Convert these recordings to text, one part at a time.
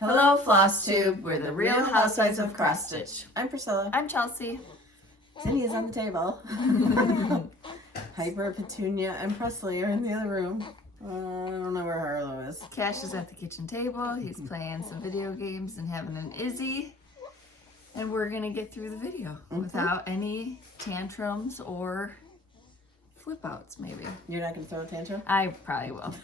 Hello, Flosstube. We're the real Housewives of Cross Stitch. I'm Priscilla. I'm Chelsea. Cindy is on the table. Piper, Petunia, and Presley are in the other room. I don't know where Harlow is. Cash is at the kitchen table. He's playing some video games and having an Izzy. And we're going to get through the video without any tantrums or flip outs, maybe. You're not going to throw a tantrum? I probably will.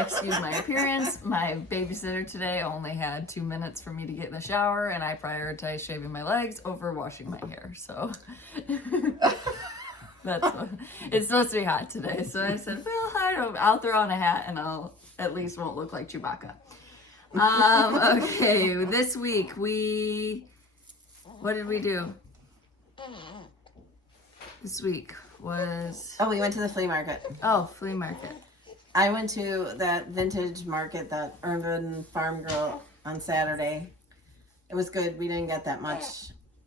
Excuse my appearance. My babysitter today only had 2 minutes for me to get in the shower, and I prioritized shaving my legs over washing my hair. So that's what, it's supposed to be hot today. So I said, well, I'll throw on a hat, and I'll at least won't look like Chewbacca. Okay, this week what did we do? This week was... Oh, we went to the flea market. Oh, flea market. I went to that vintage market, that urban farm girl on Saturday. It was good. We didn't get that much.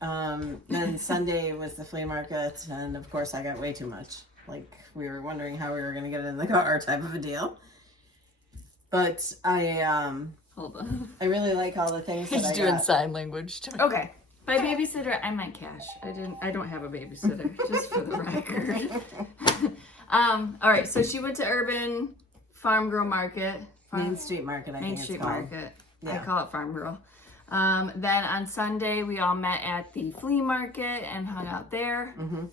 Then Sunday was the flea market, and of course I got way too much. Like, we were wondering how we were going to get it in the car type of a deal. But Hold on. I really like all the things that I He's doing got. sign language to me. Okay. By babysitter, I meant Cash. I don't have a babysitter, just for the record. All right, so she went to Urban Farm Girl Market. Main Street Market, I Main think Street it's called. Market. Yeah. I call it Farm Girl. Then on Sunday, we all met at the flea market and hung out there. Mm-hmm.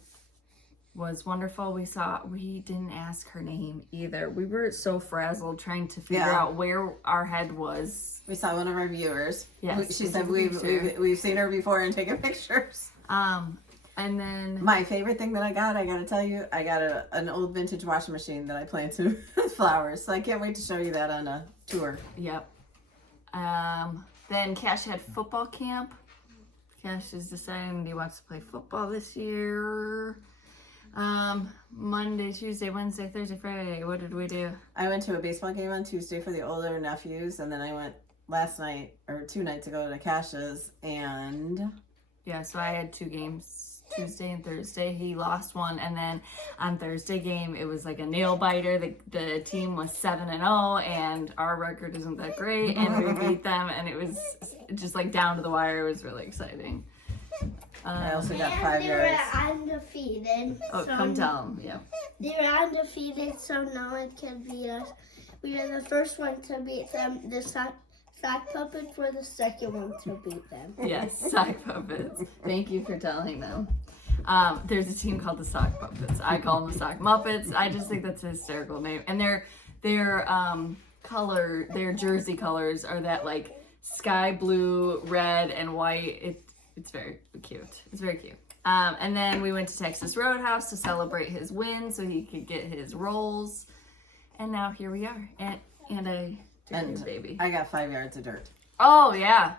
Was wonderful. We didn't ask her name either. We were so frazzled trying to figure out where our head was. We saw one of our viewers. Yes, She said we've seen her before and taken pictures. And then My favorite thing that I got to tell you, I got an old vintage washing machine that I planted with flowers. So I can't wait to show you that on a tour. Yep. Then Cash had football camp. Cash is deciding he wants to play football this year. Monday, Tuesday, Wednesday, Thursday, Friday. What did we do? I went to a baseball game on Tuesday for the older nephews, and then I went last night, or 2 nights ago, to Cash's, and... Yeah, so I had 2 games, Tuesday and Thursday. He lost one, and then on Thursday game, it was like a nail biter. The team was 7-0, and our record isn't that great, and we beat them, and it was just like down to the wire. It was really exciting. I also got 5 yards. They were undefeated. Oh, so come tell them, yeah. They were undefeated, so no one can beat us. We were the first one to beat them. The sock puppets were the second one to beat them. Yes, sock puppets. Thank you for telling them. There's a team called the Sock Puppets. I call them the Sock Muppets. I just think that's a hysterical name. And their jersey colors are that like sky blue, red, and white. It's very cute. It's very cute. And then we went to Texas Roadhouse to celebrate his win so he could get his rolls. And now here we are. And I took his baby. I got 5 yards of dirt. Oh, yeah.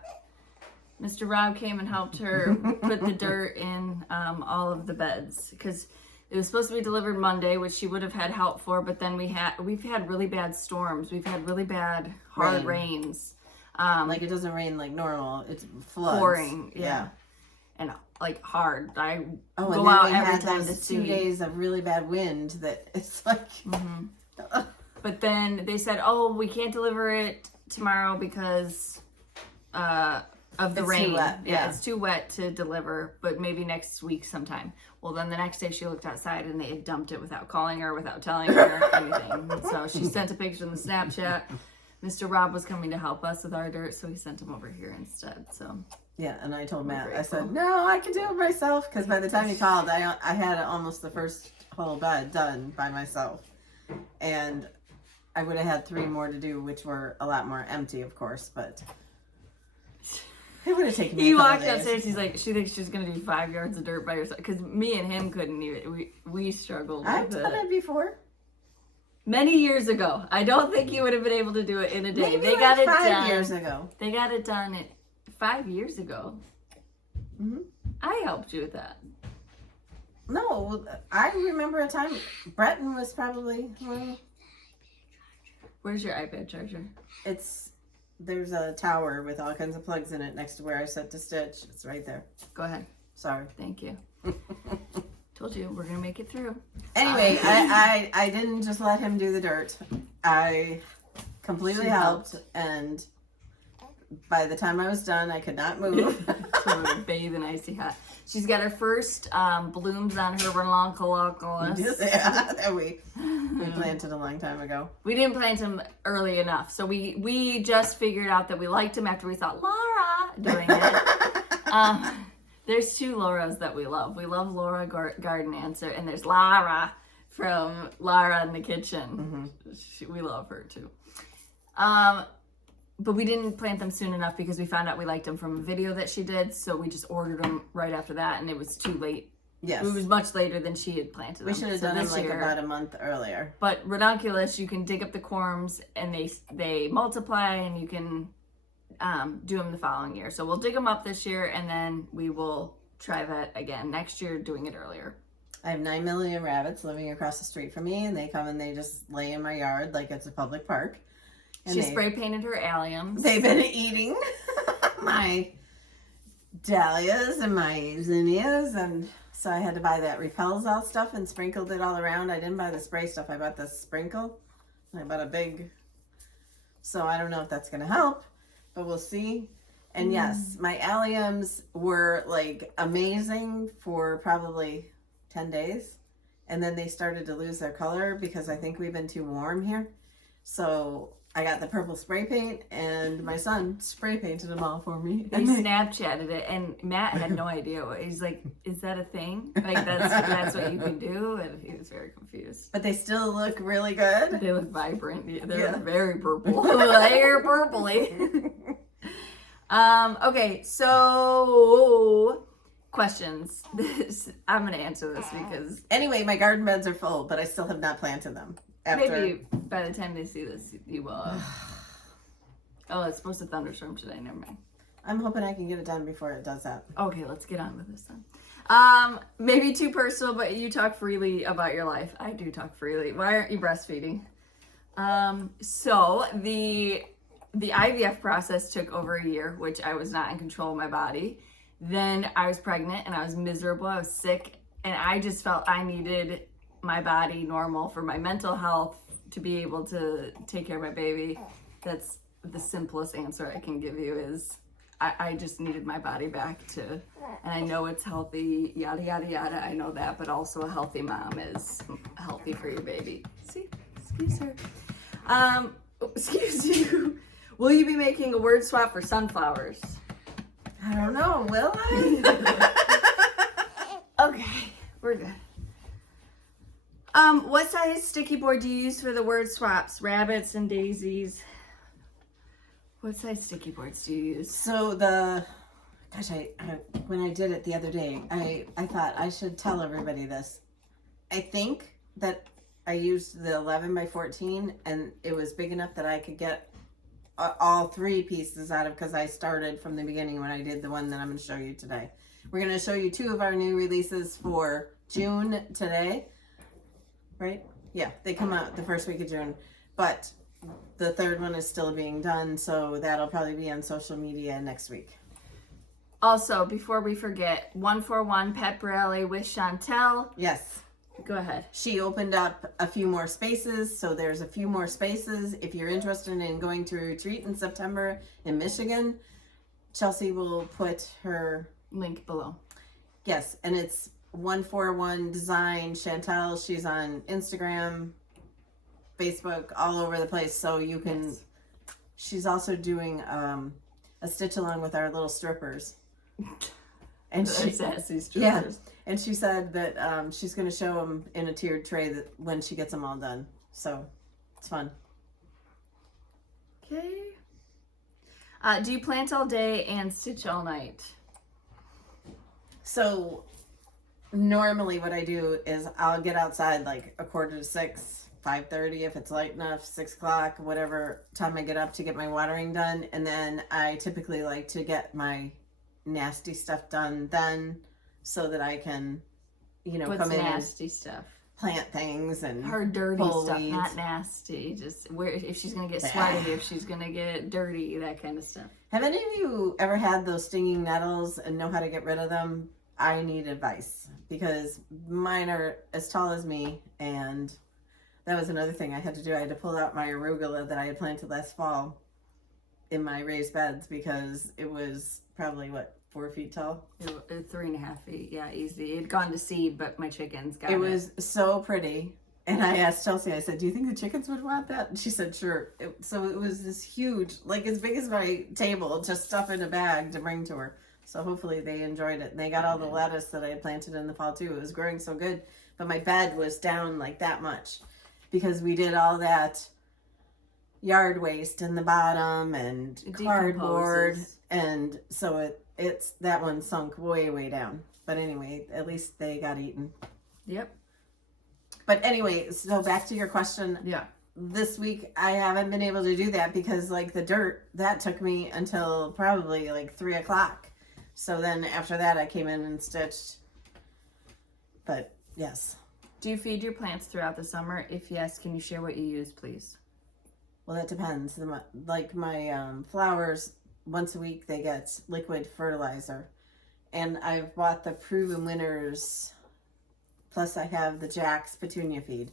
Mr. Rob came and helped her put the dirt in all of the beds because it was supposed to be delivered Monday, which she would have had help for, but then we've had really bad storms. We've had really bad hard rains. Like it doesn't rain like normal. It's floods. Pouring, yeah. And like hard. I go go out we every had time to those see. 2 days of really bad wind that it's like... But then they said, oh, we can't deliver it tomorrow because of the It's rain. too wet, yeah. It's too wet to deliver, but maybe next week sometime. Well, then the next day she looked outside and they had dumped it without calling her, without telling her anything. So she sent a picture in the Snapchat. Mr. Rob was coming to help us with our dirt, so he sent him over here instead. So Yeah, and I told Matt, I grateful. said, no, I can do it myself, because by the time he called, I had almost the first whole bed done by myself. And I would have had 3 more to do, which were a lot more empty, of course, but it would have taken me he a couple walked days. upstairs. He's like, she thinks she's gonna do 5 yards of dirt by herself because me and him couldn't even. We struggled I've with done it it before. many years ago. I don't think you would have been able to do it in a day. Maybe They like got it 5 done. years ago. They got it done 5 years ago. Mhm. I helped you with that. No, I remember a time, Breton was probably, well, Where's your iPad charger? there's a tower with all kinds of plugs in it next to where I set to stitch. It's right there. Go ahead. Sorry. Thank you. Told you we're gonna make it through. Anyway, I didn't just let him do the dirt. I completely helped, and by the time I was done, I could not move. To bathe in icy hot. She's got her first blooms on her ranunculus. Yeah, that we planted a long time ago. We didn't plant them early enough, so we just figured out that we liked them after we saw Laura doing it. There's 2 Lauras that we love. We love Laura Garden Answer, and there's Lara from Lara in the Kitchen. We love her too. But we didn't plant them soon enough because we found out we liked them from a video that she did, so we just ordered them right after that, and it was too late. Yes. It was much later than she had planted them. We should have done them like about a month earlier. But ranunculus, you can dig up the corms, and they multiply, and you can do them the following year. So we'll dig them up this year, and then we will try that again next year, doing it earlier. I have 9 million rabbits living across the street from me, and they come and they just lay in my yard like it's a public park. And She spray painted her alliums. They've been eating my dahlias and my zinnias, and so I had to buy that repels all stuff and sprinkled it all around. I didn't buy the spray stuff. I bought the sprinkle. I bought a big. So I don't know if that's going to help, but we'll see. And yes, my alliums were like amazing for probably 10 days. And then they started to lose their color because I think we've been too warm here. So I got the purple spray paint, and my son spray painted them all for me. He Snapchatted it, and Matt had no idea. He's like, "Is that a thing? Like that's what you can do?" And he was very confused. But they still look really good. They look vibrant. They're very purple. They're purpley. Okay, so questions. I'm gonna answer this because anyway, my garden beds are full, but I still have not planted them. Maybe by the time they see this, you will. Oh, it's supposed to thunderstorm today. Never mind. I'm hoping I can get it done before it does that. Okay, let's get on with this then. Maybe too personal, but you talk freely about your life. I do talk freely. Why aren't you breastfeeding? So the IVF process took over a year, which I was not in control of my body. Then I was pregnant and I was miserable. I was sick, and I just felt I needed my body normal for my mental health to be able to take care of my baby. That's the simplest answer I can give you is I just needed my body back to, and I know it's healthy, yada, yada, yada. I know that, but also a healthy mom is healthy for your baby. See, excuse her. Excuse you. Will you be making a word swap for sunflowers? I don't know. Will I? Okay, we're good. What size sticky board do you use for the word swaps? Rabbits and daisies. What size sticky boards do you use? So I when I did it the other day, I thought I should tell everybody this. I think that I used the 11 by 14, and it was big enough that I could get all 3 pieces out of, because I started from the beginning when I did the one that I'm going to show you today. We're going to show you 2 of our new releases for June today. Right? Yeah, they come out the first week of June, but the 3rd one is still being done, so that'll probably be on social media next week. Also, before we forget, 141 Pet Borelli with Chantel. Yes. Go ahead. She opened up a few more spaces, so there's a few more spaces. If you're interested in going to a retreat in September in Michigan, Chelsea will put her link below. Yes, and it's 141 Design Chantel. She's on Instagram, Facebook, all over the place, so you can. Yes. She's also doing a stitch along with our little strippers. And she sassy strippers. Yeah, and she said that she's going to show them in a tiered tray that when she gets them all done. So it's fun. Okay. Do you plant all day and stitch all night? So normally what I do is I'll get outside like 5:45, 5:30 if it's light enough, 6 o'clock, whatever time I get up to get my watering done. And then I typically like to get my nasty stuff done then so that I can, come in nasty and stuff? Plant things and her dirty stuff, weeds. not nasty. Just where if she's gonna get sweaty, if she's gonna get dirty, that kind of stuff. Have any of you ever had those stinging nettles and know how to get rid of them? I need advice because mine are as tall as me, and that was another thing I had to do. I had to pull out my arugula that I had planted last fall, in my raised beds because it was probably, 4 feet tall? 3.5 feet, yeah, easy. It had gone to seed, but my chickens got it. It was so pretty. And I asked Chelsea, I said, do you think the chickens would want that? And she said, sure. So it was this huge, like as big as my table, just stuff in a bag to bring to her. So hopefully they enjoyed it. And they got all the lettuce that I had planted in the fall too. It was growing so good. But my bed was down like that much because we did all that yard waste in the bottom and cardboard. Decomposes. And so it's that one sunk way, way down. But anyway, at least they got eaten. Yep. But anyway, so back to your question. Yeah. This week I haven't been able to do that because like the dirt, that took me until probably like 3 o'clock. So then after that I came in and stitched. But yes. Do you feed your plants throughout the summer? If yes, can you share what you use, please? Well, that depends. Like my flowers, once a week they get liquid fertilizer. And I've bought the Proven Winners. Plus I have the Jack's Petunia feed.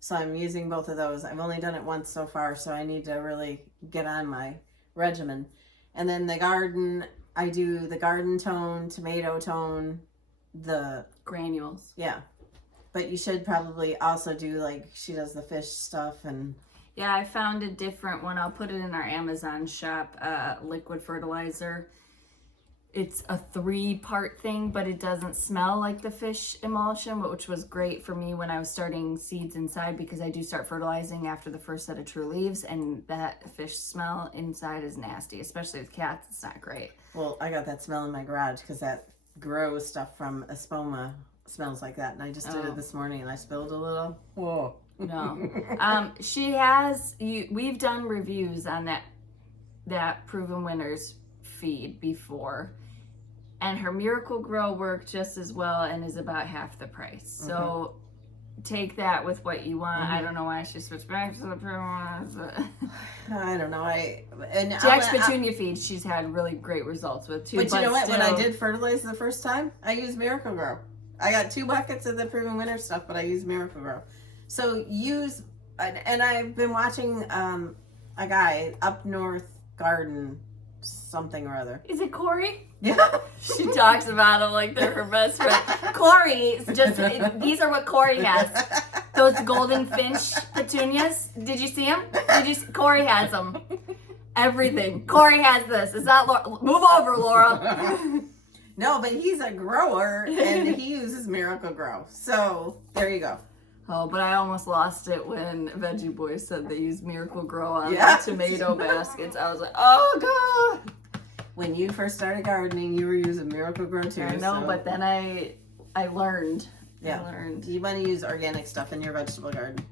So I'm using both of those. I've only done it once so far, so I need to really get on my regimen. And then the garden, I do the garden tone, tomato tone, the Granules. yeah. But you should probably also do like she does the fish stuff and Yeah, I found a different one. I'll put it in our Amazon shop, liquid fertilizer. It's a 3-part thing, but it doesn't smell like the fish emulsion, which was great for me when I was starting seeds inside because I do start fertilizing after the first set of true leaves, and that fish smell inside is nasty, especially with cats. It's not great. well, I got that smell in my garage because that grows stuff from Espoma smells like that. And I just did it this morning and I spilled a little. Whoa. No. She has, we've done reviews on that Proven Winners feed before. And her Miracle Grow worked just as well and is about half the price. So take that with what you want. I don't know why she switched back to the Proven Winners, but I don't know. Jack's Petunia feed she's had really great results with too. But you know what? When I did fertilize the first time, I used Miracle Grow. I got 2 buckets of the Proven Winner stuff, but I used Miracle Grow. So and I've been watching a guy up north garden something or other. Is it Corey? Yeah. She talks about them like they're her best friend. Corey, these are what Corey has. Those golden finch petunias. Did you see them? Corey has them. Everything. Corey has this. Is that Laura? Move over, Laura. No, but he's a grower and he uses Miracle Grow. So there you go. Oh, but I almost lost it when Veggie Boys said they use Miracle Grow on Yeah. the tomato baskets. I was like, oh God. When you first started gardening, you were using Miracle Grow too. I know, so. but then I learned. Yeah. I learned. You want to use organic stuff in your vegetable garden.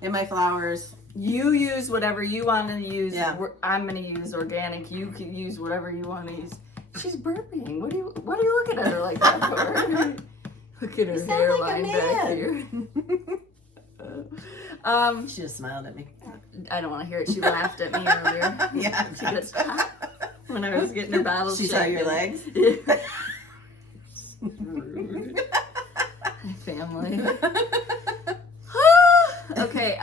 In my flowers. You use whatever you want to use. Yeah. I'm going to use organic. You can use whatever you want to use. She's burping. What are you looking at her like that for? Look at her You sound like a hairline back here. She just smiled at me. I don't want to hear it. She laughed at me earlier. Yeah. She goes, when I was getting her bottle She saw your shaken. legs. Rude. My family. Okay,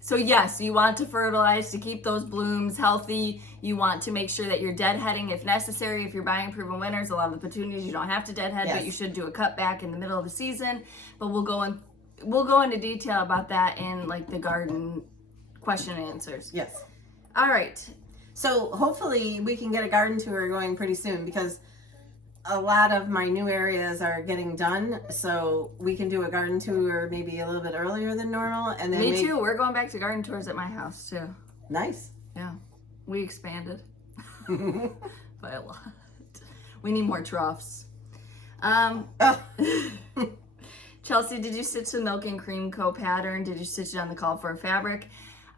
so yes, you want to fertilize to keep those blooms healthy. You want to make sure that you're deadheading if necessary. If you're buying Proven Winners, a lot of the petunias you don't have to deadhead, but you should do a cutback in the middle of the season. But we'll go into detail about that in like the garden question and answers. Yes. All right. So hopefully we can get a garden tour going pretty soon because a lot of my new areas are getting done. So we can do a garden tour maybe a little bit earlier than normal. And then Me too. We're going back to garden tours at my house too. Nice. Yeah. We expanded by a lot. We need more troughs. Chelsea, did you stitch the Milk and Cream Co pattern? Did you stitch it on the called for fabric?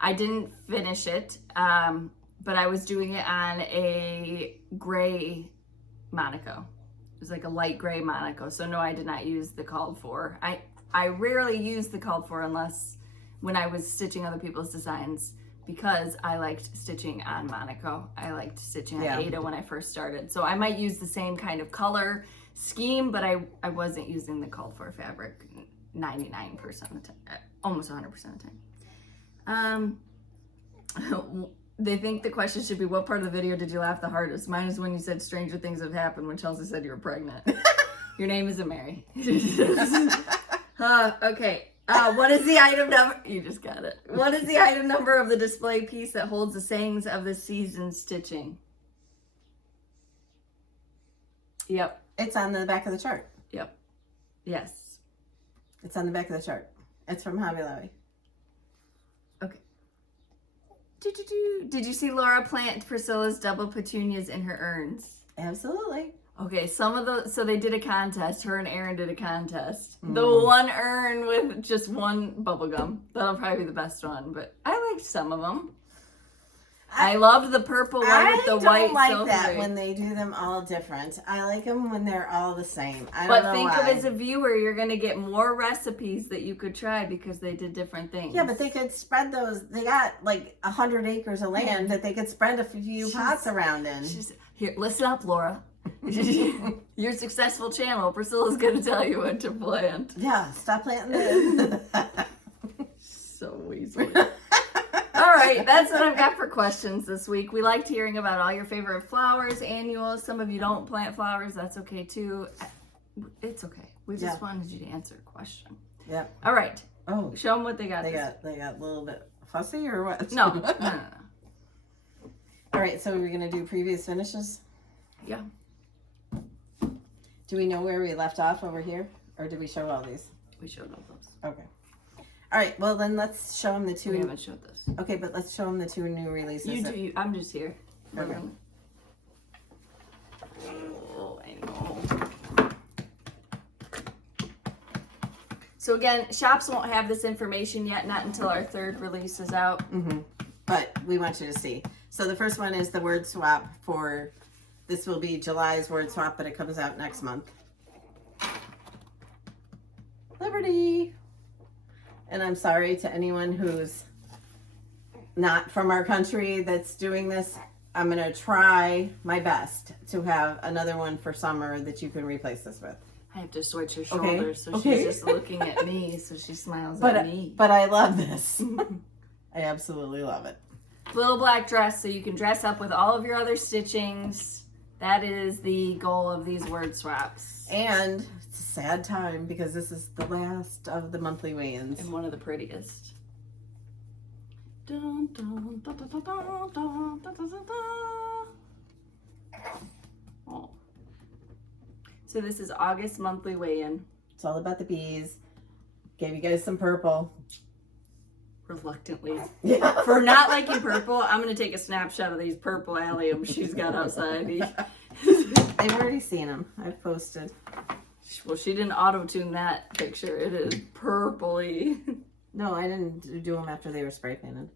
I didn't finish it, but I was doing it on a gray Monaco. It was like a light gray Monaco. So no, I did not use the called for. I rarely use the called for unless when I was stitching other people's designs because I liked stitching on Monaco. I liked stitching on Ada when I first started. So I might use the same kind of color scheme, but I wasn't using the called for fabric 99% of the time, almost 100% of the time. They think the question should be, what part of the video did you laugh the hardest? Mine is when you said stranger things have happened when Chelsea said you were pregnant. Your name isn't Mary. Okay. What is the item number? You just got it. What is the item number of the display piece that holds the sayings of the season stitching? Yep. It's on the back of the chart. Yep. Yes. It's on the back of the chart. It's from Hobby Lobby. Okay. Did you see Laura plant Priscilla's double petunias in her urns? Absolutely. Okay, so they did a contest. Her and Aaron did a contest. The one urn with just one bubble gum. That'll probably be the best one, but I liked some of them. I loved the purple one with the white. I don't like silvery. that when they do them all different. I like them when they're all the same. I don't But know think why. of as a viewer, you're going to get more recipes that you could try because they did different things. Yeah, but they could spread those. They got like 100 acres of land that they could spread a few pots around in. Here, listen up, Laura. Your successful channel, Priscilla's going to tell you what to plant. Yeah, stop planting this. So easy. All right, that's what I've got for questions this week. We liked hearing about all your favorite flowers, annuals. Some of you don't plant flowers. That's okay, too. It's okay. We just wanted you to answer a question. Yep. All right. Oh, Show them what they got. they got a little bit fussy or what? No. All right, so we're going to do previous finishes. Yeah. Do we know where we left off over here? Or did we show all these? We showed all those. Okay. All right, well then let's show them the two. We haven't showed those. Okay, but let's show them the two new releases. You do. I'm just here. Okay. Oh, I know. So again, shops won't have this information yet, not until our third release is out. But we want you to see. So the first one is the word swap for, this will be July's word swap, but it comes out next month. Liberty. And I'm sorry to anyone who's not from our country that's doing this. I'm going to try my best to have another one for summer that you can replace this with. I have to switch her Okay. shoulders, so Okay. she's just looking at me, so she smiles But, at me. but I love this. I absolutely love it. Little black dress, so you can dress up with all of your other stitchings. That is the goal of these word swaps. And it's a sad time because this is the last of the monthly weigh-ins. And one of the prettiest. Dun, dun, dun, dun, dun, dun, dun, dun, dun, dun. Oh. So this is August monthly weigh-in. It's all about the bees. Gave you guys some purple. Reluctantly. Yeah. For not liking purple, I'm going to take a snapshot of these purple alliums she's got outside. They've already seen them. I've posted. Well, she didn't auto-tune that picture. It is purpley. No, I didn't do them after they were spray painted.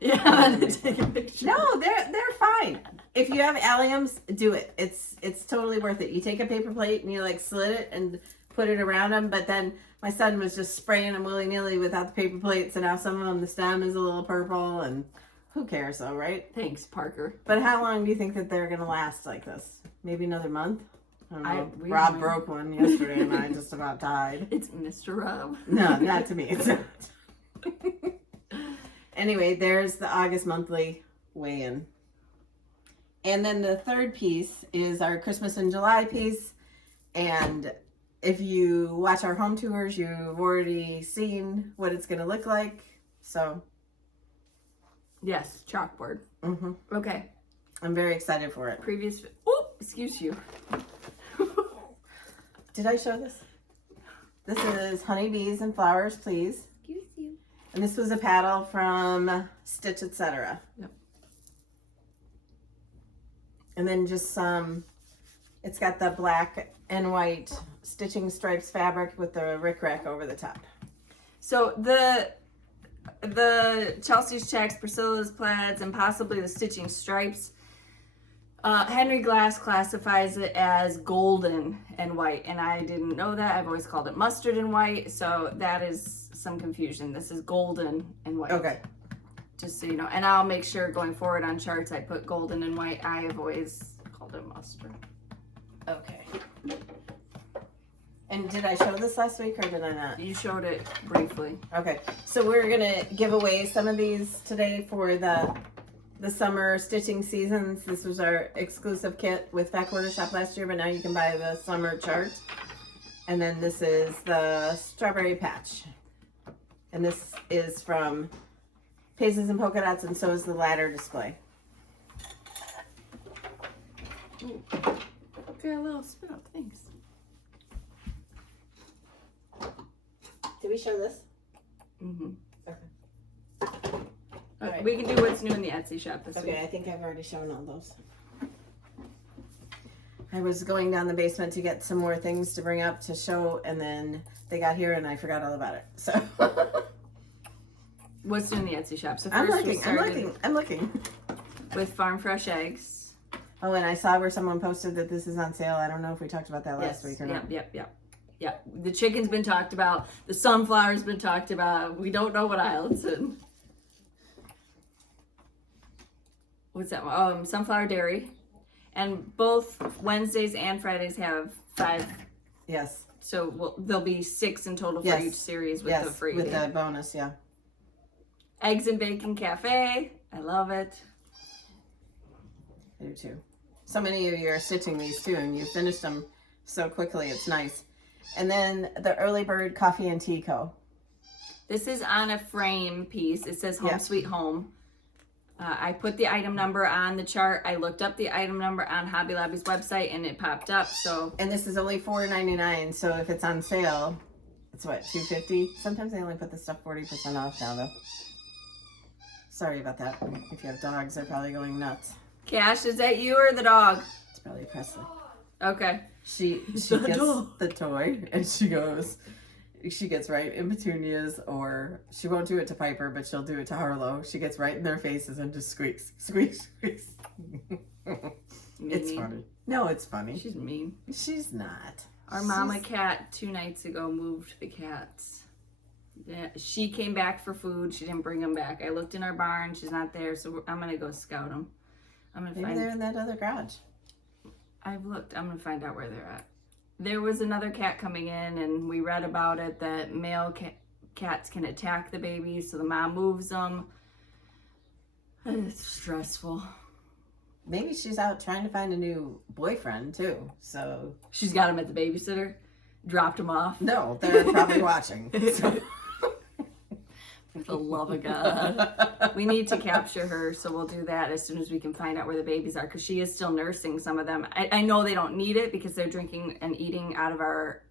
Yeah, I'm going to take a picture. No, they're fine. If you have alliums, do it. It's totally worth it. You take a paper plate and you like slit it and put it around them. But then my son was just spraying them willy-nilly without the paper plates, and now some of them the stem is a little purple, and who cares though, right? Thanks, Parker. But how long do you think that they're gonna last like this? Maybe another month? I don't know. we Rob might- broke one yesterday and I just about died. It's Mr. Rob. No, not to me. It's not. Anyway, there's the August monthly weigh-in. And then the third piece is our Christmas in July piece. And if you watch our home tours, you've already seen what it's going to look like. So, Yes, chalkboard. mhm. Okay. I'm very excited for it. Previous. Oh, excuse you. Did I show this? This is Honeybees and Flowers, Please. Excuse you. And this was a paddle from Stitch Etc. Yep. And then just some, it's got the black and white stitching stripes fabric with the rickrack over the top. So the Chelsea's checks, Priscilla's plaids, and possibly the stitching stripes. Henry Glass classifies it as golden and white, and I didn't know that. I've always called it mustard and white, so that is some confusion. This is golden and white. Okay. Just so you know. And I'll make sure going forward on charts I put golden and white. I have always called it mustard. Okay. And did I show this last week or did I not? You showed it briefly. Okay. So we're going to give away some of these today for the the summer stitching seasons. This was our exclusive kit with Back Order Shop last year, but now you can buy the summer chart. And then this is the strawberry patch. And this is from Paces and Polka Dots, and so is the ladder display. Ooh. Got a little spit up, thanks. Did we show this? Mm-hmm. Okay. All right. We can do what's new in the Etsy shop this week. Okay, I think I've already shown all those. I was going down the basement to get some more things to bring up to show, and then they got here and I forgot all about it. So What's new in the Etsy shop? So I'm first we looking, started I'm looking. with farm fresh eggs. Oh, and I saw where someone posted that this is on sale. I don't know if we talked about that last week or not. Yep. The chicken's been talked about. The sunflower's been talked about. We don't know what aisle it's in. What's that one? Sunflower dairy. And both Wednesdays and Fridays have 5. Yes. So there'll be 6 in total for Yes. each series with Yes, the free. with the bonus, yeah. Eggs and Bacon Cafe. I love it. I do too. So many of you are stitching these too, and you finished them so quickly. It's nice. And then the Early Bird Coffee and Tea Co. This is on a frame piece. It says Home Yeah. Sweet Home. I put the item number on the chart. I looked up the item number on Hobby Lobby's website and it popped up. So And this is only $4.99. So if it's on sale, it's what, $2.50? Sometimes they only put the stuff 40% off now, though. Sorry about that. If you have dogs, they're probably going nuts. Cash, is that you or the dog? It's probably Presley. Okay. She gets the toy and she gets right in Petunia's, or she won't do it to Piper, but she'll do it to Harlow. She gets right in their faces and just squeaks. It's funny. No, it's funny. She's mean. She's not. Our mama cat 2 nights ago moved the cats. Yeah, she came back for food. She didn't bring them back. I looked in our barn. She's not there, so I'm gonna go scout them. I'm gonna Maybe find. they're in that other garage. I've looked. I'm gonna find out where they're at. There was another cat coming in, and we read about it that male cats can attack the babies, so the mom moves them. It's stressful. Maybe she's out trying to find a new boyfriend too. So She's got him at the babysitter. Dropped him off. no, they're probably watching. So. For the love of God. We need to capture her, so we'll do that as soon as we can find out where the babies are, because she is still nursing some of them. I know they don't need it because they're drinking and eating out of our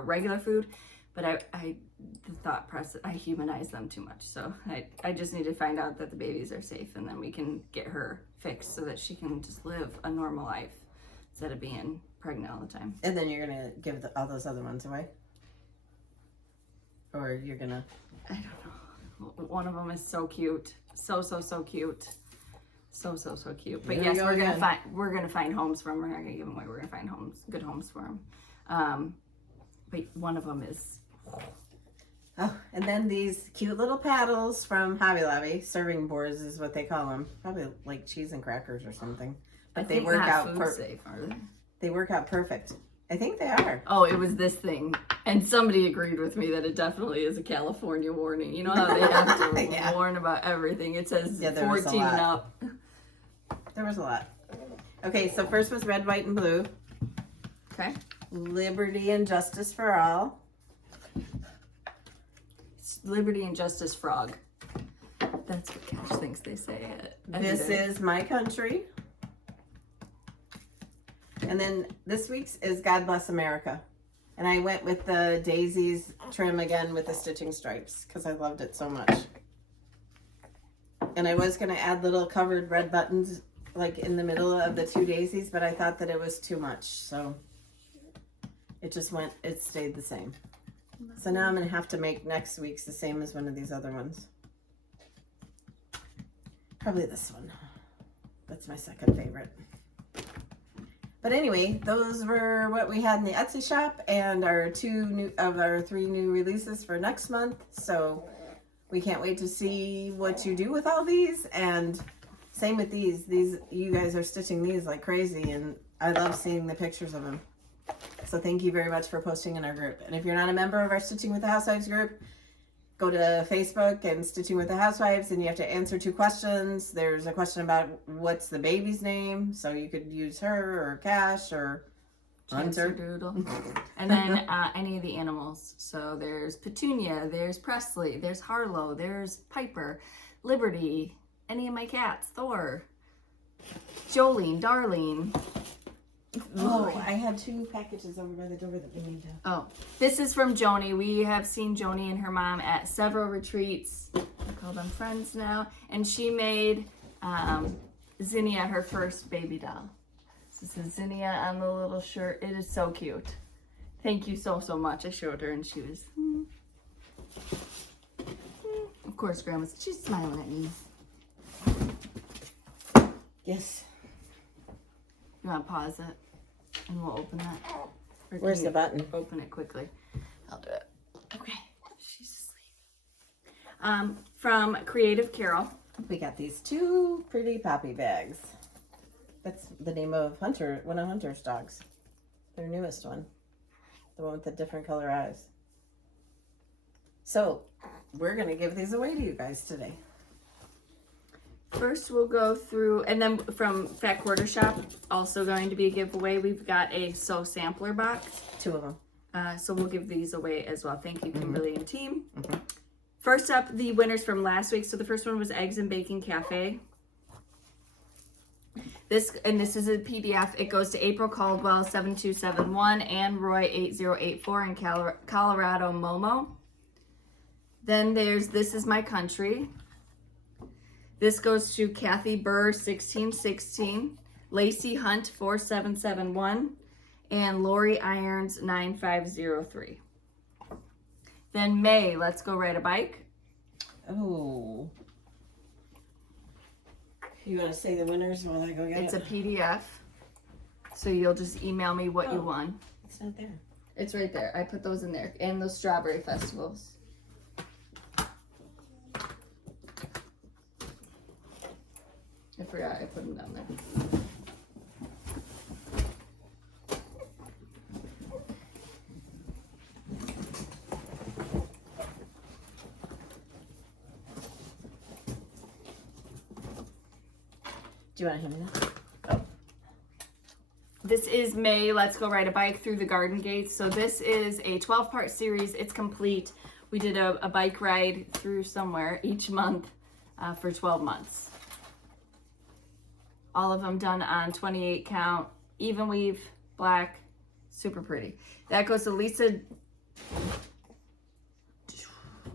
regular food, but the thought process, I humanize them too much. So I just need to find out that the babies are safe, and then we can get her fixed so that she can just live a normal life instead of being pregnant all the time. And then you're gonna give all those other ones away, or you're gonna. I don't know. One of them is so cute, so cute, so cute. But There yes, we go we're gonna find homes for them. We're not gonna give them away. We're gonna find good homes for them. But one of them is. Oh, and then these cute little paddles from Hobby Lobby, serving boards is what they call them. Probably like cheese and crackers or something. But they work out safe, are they? They work out perfect. I think they are. Oh, it was this thing, and somebody agreed with me that it definitely is a California warning. You know how they have to Yeah. warn about everything. It says Yeah, there was a 14 and lot. up. There was a lot. Okay, so first was red, white, and blue. Okay. Liberty and justice for all. It's Liberty and Justice Frog. That's what Cash thinks they say it. This is my country. And then this week's is God Bless America. And I went with the daisies trim again with the stitching stripes because I loved it so much. And I was going to add little covered red buttons like in the middle of the 2 daisies, but I thought that it was too much. So it stayed the same. So now I'm going to have to make next week's the same as one of these other ones. Probably this one. That's my second favorite. But anyway, those were what we had in the Etsy shop and our 3 new releases for next month. So we can't wait to see what you do with all these. And same with these. You guys are stitching these like crazy, and I love seeing the pictures of them. So thank you very much for posting in our group. And if you're not a member of our Stitching with the Housewives group, go to Facebook and Stitching with the Housewives, and you have to answer 2 questions. There's a question about what's the baby's name, so you could use her or Cash or Hunter. Doodle. And then any of the animals. So there's Petunia, there's Presley, there's Harlow, there's Piper, Liberty, any of my cats, Thor, Jolene, Darlene. Oh, I had 2 packages over by the door that we need to. Oh, this is from Joni. We have seen Joni and her mom at several retreats. I call them friends now. And she made Zinnia her first baby doll. This is Zinnia on the little shirt. It is so cute. Thank you so much. I showed her and she was, Of course, she's smiling at me. Yes. You want to pause it? And we'll open that. Or Where's can the you button? Open it quickly. I'll do it. Okay. She's asleep. From Creative Carol. We got these 2 pretty poppy bags. That's the name of one of Hunter's dogs. Their newest one. The one with the different color eyes. So, we're going to give these away to you guys today. First, we'll go through, and then from Fat Quarter Shop, also going to be a giveaway. We've got a Sew Sampler box. 2 of them. So we'll give these away as well. Thank you, Kimberly and team. First up, the winners from last week. So the first one was Eggs and Bacon Cafe. This is a PDF. It goes to April Caldwell 7271 and Roy 8084 in Colorado Momo. Then there's This Is My Country. This goes to Kathy Burr 1616, Lacey Hunt 4771, and Lori Irons 9503. Then May, Let's Go Ride a Bike. Oh. You want to say the winners while I go get It's it? a PDF. So you'll just email me what you won. It's not there. It's right there. I put those in there. And those strawberry festivals. I forgot I put them down there. Do you want to hand me that? Oh. This is May, Let's Go Ride a Bike Through the Garden Gates. So this is a 12-part series. It's complete. We did a bike ride through somewhere each month for 12 months. All of them done on 28 count, even weave, black, super pretty. That goes to Lisa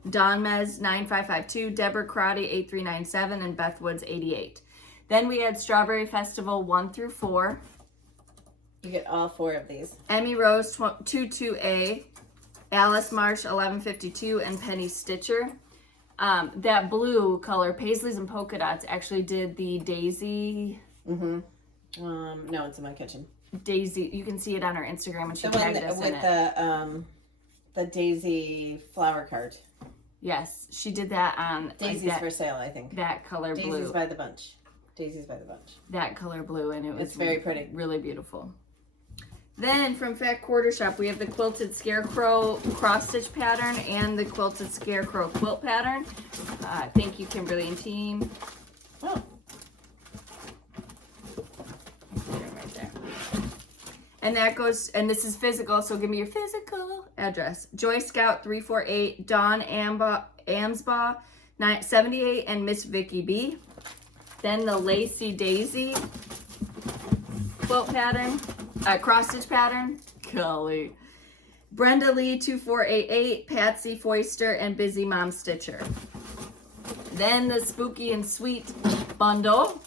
Donmez 9552, Deborah Crotty 8397, and Beth Woods 88. Then we had Strawberry Festival 1 through 4. You get all 4 of these. Emmy Rose 22A, Alice Marsh 1152, and Penny Stitcher. That blue color, Paisleys and Polka Dots, actually did the Daisy. No, it's in my kitchen. Daisy, you can see it on our Instagram, and she The one tagged us in with it. the Daisy flower cart. Yes, she did that on Daisy's like that, for sale, I think. that color Daisy's blue. by the bunch. Daisy's by the bunch. That color blue, and it was It's very pretty. really beautiful. Then from Fat Quarter Shop, we have the Quilted Scarecrow cross stitch pattern and the Quilted Scarecrow quilt pattern. Thank you, Kimberly and team. Oh. Right there. And that goes, and this is physical, so give me your physical address. Joy Scout 348, Dawn Amsbaugh 78, and Miss Vicky B. Then the Lacy Daisy quilt pattern, cross stitch pattern. Golly. Brenda Lee 2488, Patsy Foister, and Busy Mom Stitcher. Then the Spooky and Sweet bundle.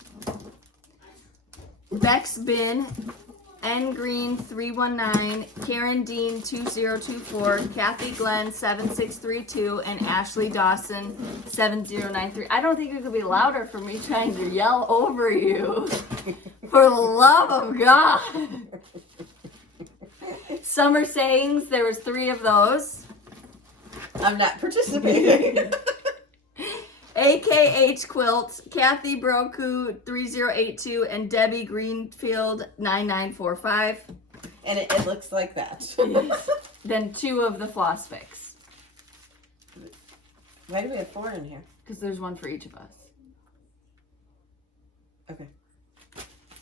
Bex Bin, N Green 319, Karen Dean 2024, Kathy Glenn 7632, and Ashley Dawson 7093. I don't think it could be louder for me trying to yell over you. For the love of God. Summer Sayings, there was 3 of those. I'm not participating. AKH Quilts, Kathy Broku 3082, and Debbie Greenfield 9945. And it looks like that. Then 2 of the Floss Fix. Why do we have 4 in here? Because there's one for each of us. Okay.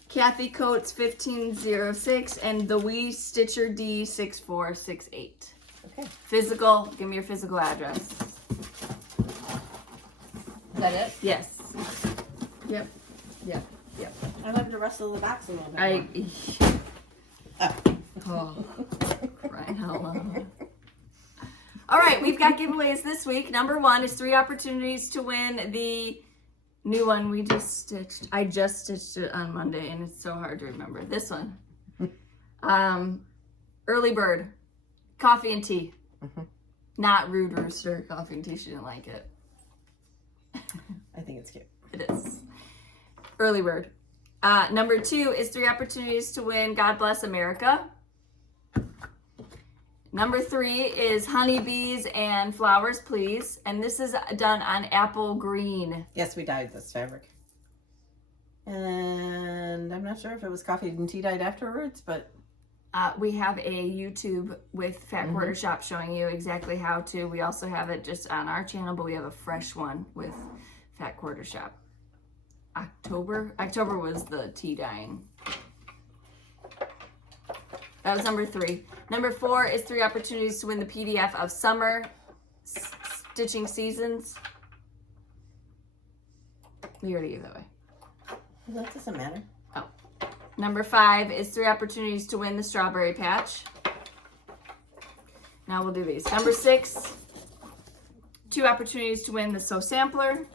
Kathy Coates 1506 and the Wee Stitcher D 6468. Okay. Physical, give me your physical address. Is that it? Yes. Yep. I love to rustle the box a little bit. Oh, crying out loud. All right, we've got giveaways this week. Number 1 is 3 opportunities to win the new one we just stitched. I just stitched it on Monday, and it's so hard to remember. This one. Early Bird. Coffee and tea. Not Rude Rooster. Coffee and tea. She didn't like it. I think it's cute. It is. Early Bird. Number 2 is 3 opportunities to win God Bless America. Number 3 is Honeybees and Flowers Please. And this is done on apple green. Yes, we dyed this fabric. And I'm not sure if it was coffee and tea dyed afterwards, but... We have a YouTube with Fat Quarter Shop showing you exactly how to. We also have it just on our channel, but we have a fresh one with Fat Quarter Shop. October was the tea dyeing. That was number 3. Number 4 is 3 opportunities to win the PDF of Summer Stitching Seasons. We already gave that away. That doesn't matter. Oh. Number 5 is 3 opportunities to win the Strawberry Patch. Now we'll do these. Number 6, 2 opportunities to win the Sew Sampler.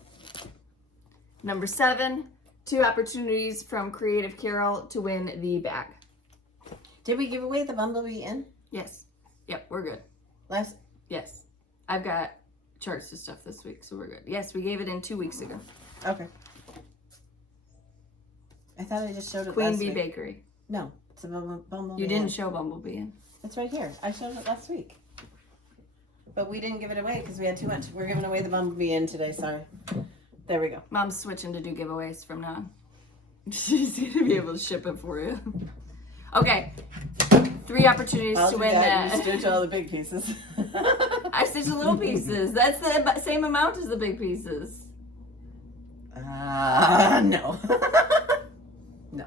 Number 7, 2 opportunities from Creative Carol to win the bag. Did we give away the Bumblebee in? Yes. Yep, we're good. Yes. I've got charts to stuff this week, so we're good. Yes, we gave it in 2 weeks ago. Okay. I thought I just showed it Queen last Bee week. Bakery. No, it's a Bumblebee. You didn't show Bumblebee in. It's right here. I showed it last week. But we didn't give it away because we had too much. We're giving away the Bumblebee in today, sorry. There we go. Mom's switching to do giveaways from now on. She's going to be able to ship it for you. Okay. 3 opportunities to win that. You stitch all the big pieces. I stitched the little pieces. That's the same amount as the big pieces. No. No.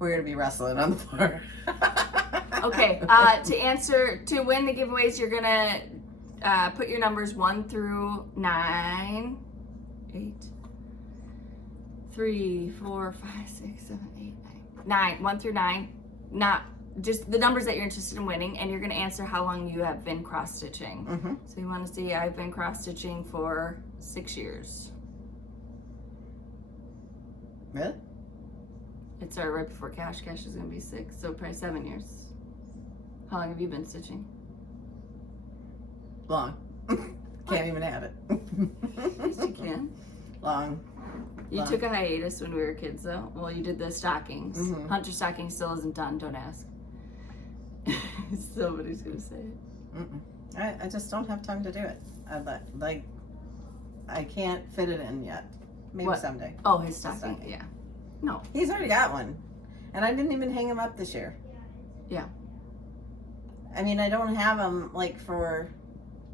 We're going to be wrestling on the floor. Okay. To win the giveaways, you're going to put your numbers 1 through 9. 8. 3, 4, 5, 6, 7, 8, 9. 1 through 9. Not just the numbers that you're interested in winning, and you're going to answer how long you have been cross stitching. So you want to see I've been cross stitching for 6 years. Really? It started right before Cash. Cash is going to be 6, so probably 7 years. How long have you been stitching? Long. Can't even have it. Yes, you can. Long. You took a hiatus when we were kids, though. Well, you did the stockings. Hunter stocking still isn't done. Don't ask. Somebody's gonna say it. I just don't have time to do it. I can't fit it in yet. Maybe someday. Oh, his stocking. Yeah. No. He's already got one, and I didn't even hang him up this year. Yeah. I mean, I don't have them like for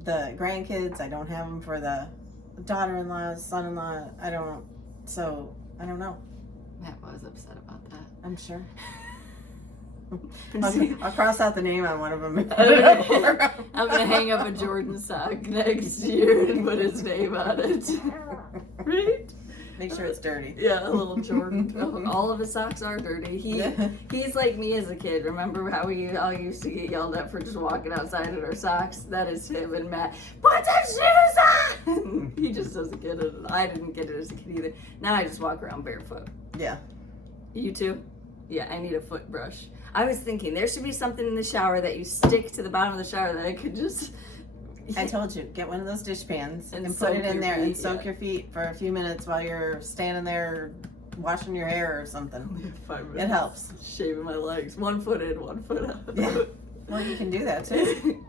the grandkids. I don't have them for the daughter-in-laws, son-in-law. I don't know. Matt was upset about that. I'm sure. I'm I'll cross out the name on one of them. gonna hang up a Jordan sock next year and put his name on it. Right? Make sure it's dirty. Yeah, a little Jordan. All of his socks are dirty. He's like me as a kid. Remember how we all used to get yelled at for just walking outside in our socks? That is him and Matt. Put the shoes on! He just doesn't get it. I didn't get it as a kid either. Now I just walk around barefoot. Yeah. You too? Yeah, I need a foot brush. I was thinking there should be something in the shower that you stick to the bottom of the shower that I could just... I told you, get one of those dish pans and put soak it in your there and feet, soak your feet for a few minutes while you're standing there washing your hair or something. 5 minutes. It helps. Shaving my legs. 1 foot in, 1 foot out. Yeah. Well, you can do that too.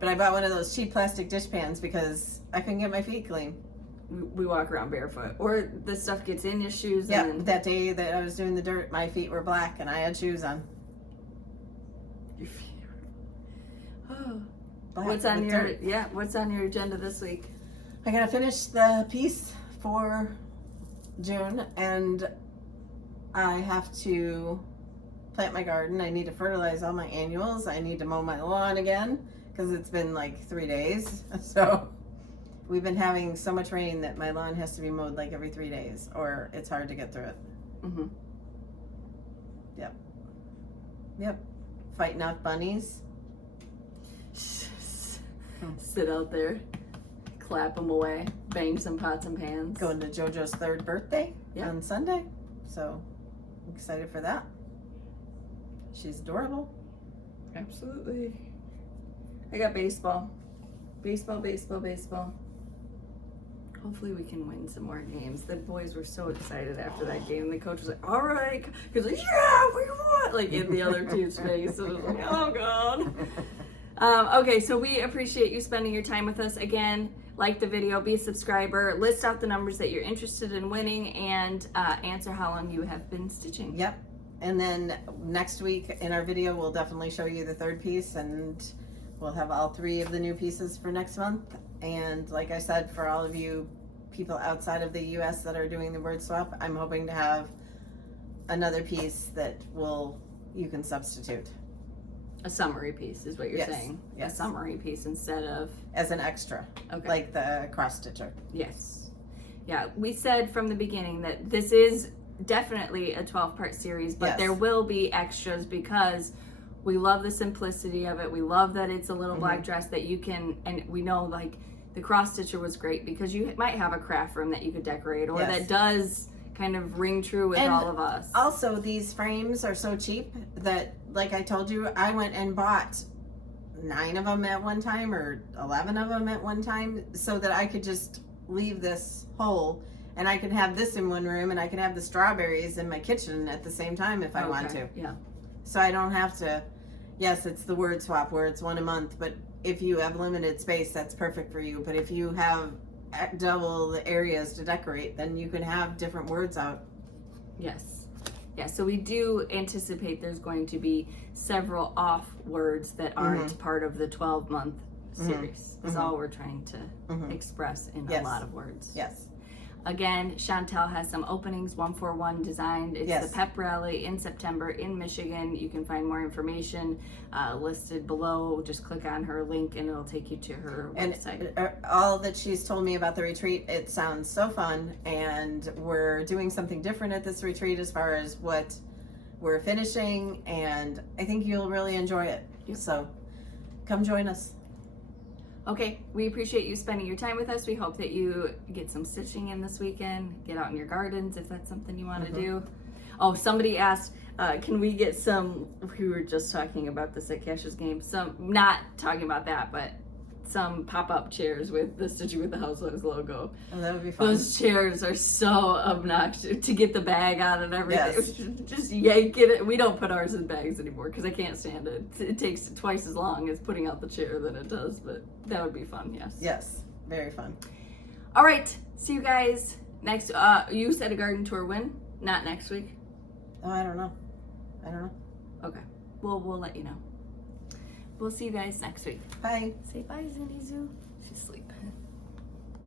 But I bought one of those cheap plastic dish pans because I couldn't get my feet clean. We walk around barefoot. Or the stuff gets in your shoes. Yeah, And that day that I was doing the dirt, my feet were black and I had shoes on. Your feet are... Oh. Black What's on with your dirt. What's on your agenda this week? I gotta finish the piece for June, and I have to plant my garden. I need to fertilize all my annuals. I need to mow my lawn again because it's been like 3 days. So we've been having so much rain that my lawn has to be mowed like every 3 days, or it's hard to get through it. Mm-hmm. Yep. Fighting off bunnies. Sit out there, clap them away, bang some pots and pans. Going to JoJo's 3rd birthday Yeah. on Sunday. So I'm excited for that. She's adorable. Absolutely. I got baseball. Baseball. Hopefully we can win some more games. The boys were so excited after that game. The coach was like, all right. He was like, yeah, we won. Like in the other team's face. It was like, oh God. Okay, so we appreciate you spending your time with us. Again, like the video, be a subscriber, list out the numbers that you're interested in winning, and answer how long you have been stitching. Yep. And then next week in our video, we'll definitely show you the 3rd piece, and we'll have all 3 of the new pieces for next month. And like I said, for all of you people outside of the US that are doing the word swap, I'm hoping to have another piece that you can substitute A summary piece is what you're Yes, saying. yes. A summary piece instead of, as an extra, okay. like the cross stitcher. Yes. Yeah, we said from the beginning that this is definitely a 12-part series, but Yes. there will be extras because we love the simplicity of it. We love that it's a little black dress that you can, and we know like the cross stitcher was great because you might have a craft room that you could decorate, or Yes. that does kind of ring true with And all of us. Also, these frames are so cheap that, like I told you, I went and bought 9 of them at one time or 11 of them at one time so that I could just leave this hole and I can have this in one room and I can have the strawberries in my kitchen at the same time if I want to. Yeah. So I don't have to, yes, it's the word swap where it's 1 a month, but if you have limited space, that's perfect for you. But if you have double the areas to decorate, then you can have different words out. Yes. Yeah, so we do anticipate there's going to be several off words that aren't part of the 12-month series. That's all we're trying to express in Yes. a lot of words. Yes. Again, Chantel has some openings, 141 designed. It's Yes. the pep rally in September in Michigan. You can find more information listed below. Just click on her link and it'll take you to her website. And all that she's told me about the retreat, it sounds so fun, and we're doing something different at this retreat as far as what we're finishing, and I think you'll really enjoy it. Yep. So come join us. Okay, we appreciate you spending your time with us. We hope that you get some stitching in this weekend, get out in your gardens if that's something you want to do. Oh, somebody asked, can we get some, we were just talking about this at Cash's game, not talking about that, but some pop-up chairs with the Stitching with the Housewives logo. Oh, that would be fun. Those chairs are so obnoxious to get the bag out and everything. Yes. Just yank it. We don't put ours in bags anymore because I can't stand it. It takes twice as long as putting out the chair than it does, but that would be fun, yes. Yes, very fun. All right, see you guys next. You said a garden tour when? Not next week? Oh, I don't know. Okay, we'll let you know. We'll see you guys next week. Bye. Say bye, Zinny Zoo. She's asleep.